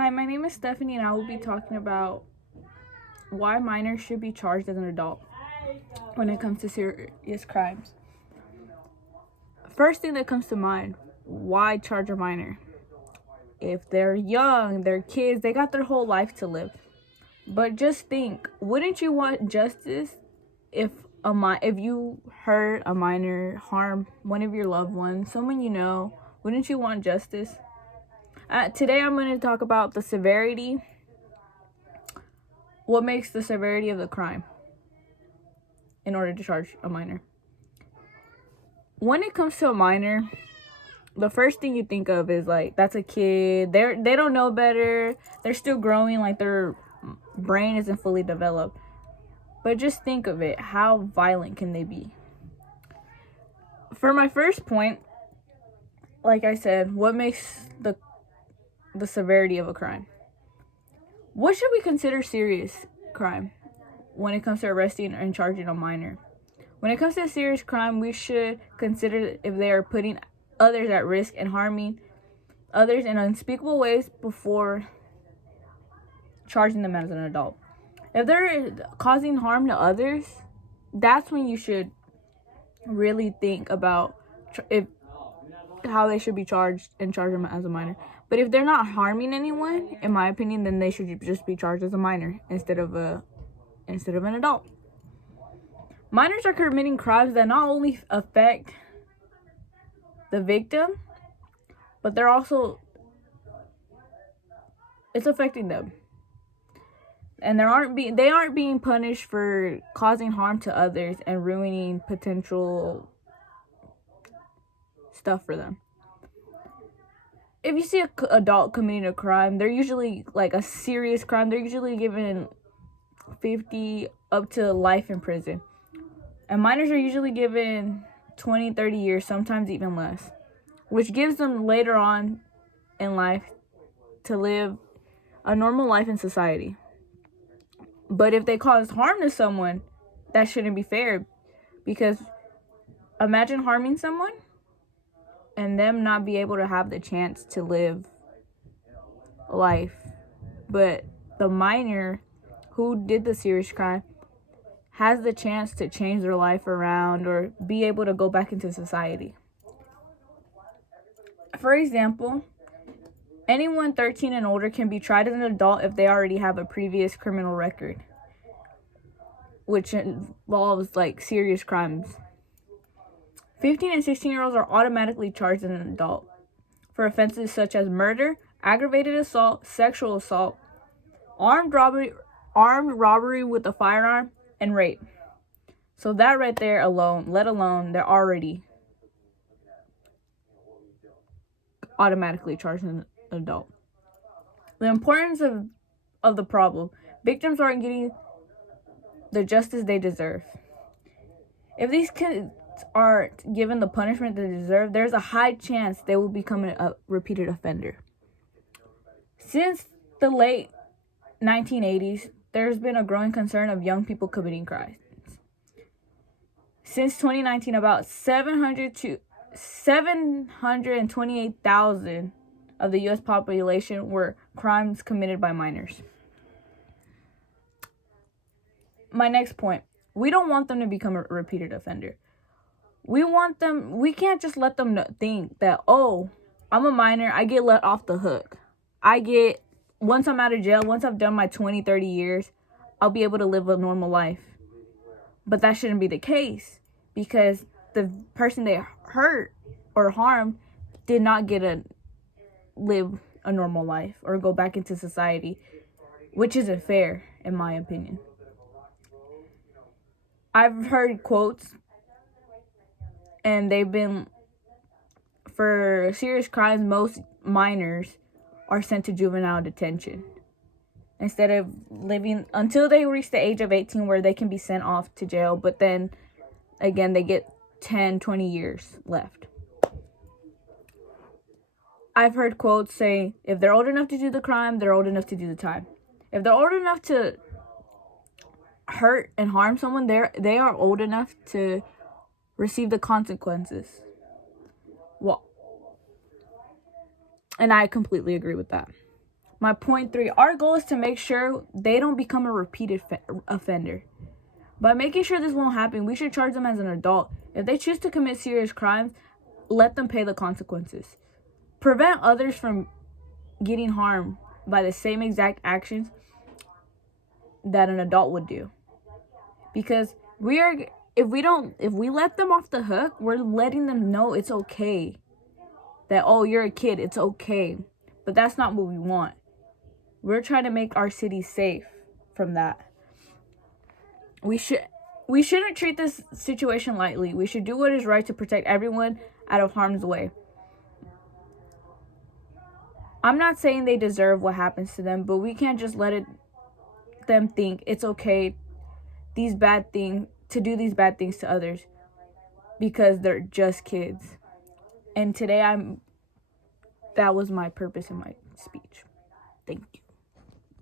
Hi, my name is Stephanie, and I will be talking about why minors should be charged as an adult when it comes to serious crimes. First thing that comes to mind, why charge a minor? If they're young, they're kids, they got their whole life to live. But just think, wouldn't you want justice if you hurt a minor, harm one of your loved ones, someone you know? Wouldn't you want justice? Today I'm going to talk about the severity. What makes the severity of the crime in order to charge a minor? When it comes to a minor, the first thing you think of is like, that's a kid. They don't know better. They're still growing, like their brain isn't fully developed. But just think of it. How violent can they be? For my first point, like I said, what makes the severity of a crime? What should we consider serious crime when it comes to arresting and charging a minor? When it comes to a serious crime, we should consider if they are putting others at risk and harming others in unspeakable ways before charging them as an adult. If they're causing harm to others, that's when you should really think about how they should be charged and charge them as a minor. But if they're not harming anyone, in my opinion, then they should just be charged as a minor instead of an adult. Minors are committing crimes that not only affect the victim, but it's affecting them. And they aren't being punished for causing harm to others and ruining potential stuff for them. If you see an adult committing a crime, they're usually like a serious crime. They're usually given 50 up to life in prison. And minors are usually given 20, 30 years, sometimes even less, which gives them later on in life to live a normal life in society. But if they cause harm to someone, that shouldn't be fair, because imagine harming someone and them not be able to have the chance to live life. But the minor who did the serious crime has the chance to change their life around or be able to go back into society. For example, anyone 13 and older can be tried as an adult if they already have a previous criminal record, which involves like serious crimes. 15 and 16-year-olds are automatically charged as an adult for offenses such as murder, aggravated assault, sexual assault, armed robbery with a firearm, and rape. So that right there alone, let alone they're already automatically charged as an adult. The importance of the problem: victims aren't getting the justice they deserve. If these kids aren't given the punishment they deserve, there's a high chance they will become a repeated offender. Since the late 1980s, there's been a growing concern of young people committing crimes. Since 2019, about 728,000 of the U.S. population were crimes committed by minors. My next point: we don't want them to become a repeated offender. We can't just let them think that, oh, I'm a minor, I get let off the hook. Once I'm out of jail, once I've done my 20, 30 years, I'll be able to live a normal life. But that shouldn't be the case, because the person they hurt or harmed did not get to live a normal life or go back into society, which isn't fair, in my opinion. I've heard quotes, and they've been, for serious crimes, most minors are sent to juvenile detention instead of living until they reach the age of 18, where they can be sent off to jail, but then again they get 10, 20 years left. I've heard quotes say, if they're old enough to do the crime, they're old enough to do the time. If they're old enough to hurt and harm someone, they are old enough to receive the consequences. Well, and I completely agree with that. My point 3, our goal is to make sure they don't become a repeated offender. By making sure this won't happen, we should charge them as an adult. If they choose to commit serious crimes, let them pay the consequences. Prevent others from getting harmed by the same exact actions that an adult would do. Because if we let them off the hook, we're letting them know it's okay. That, oh, you're a kid, it's okay. But that's not what we want. We're trying to make our city safe from that. We shouldn't treat this situation lightly. We should do what is right to protect everyone out of harm's way. I'm not saying they deserve what happens to them, but we can't just let them think it's okay to do these bad things to others because they're just kids. And today that was my purpose in my speech. Thank you.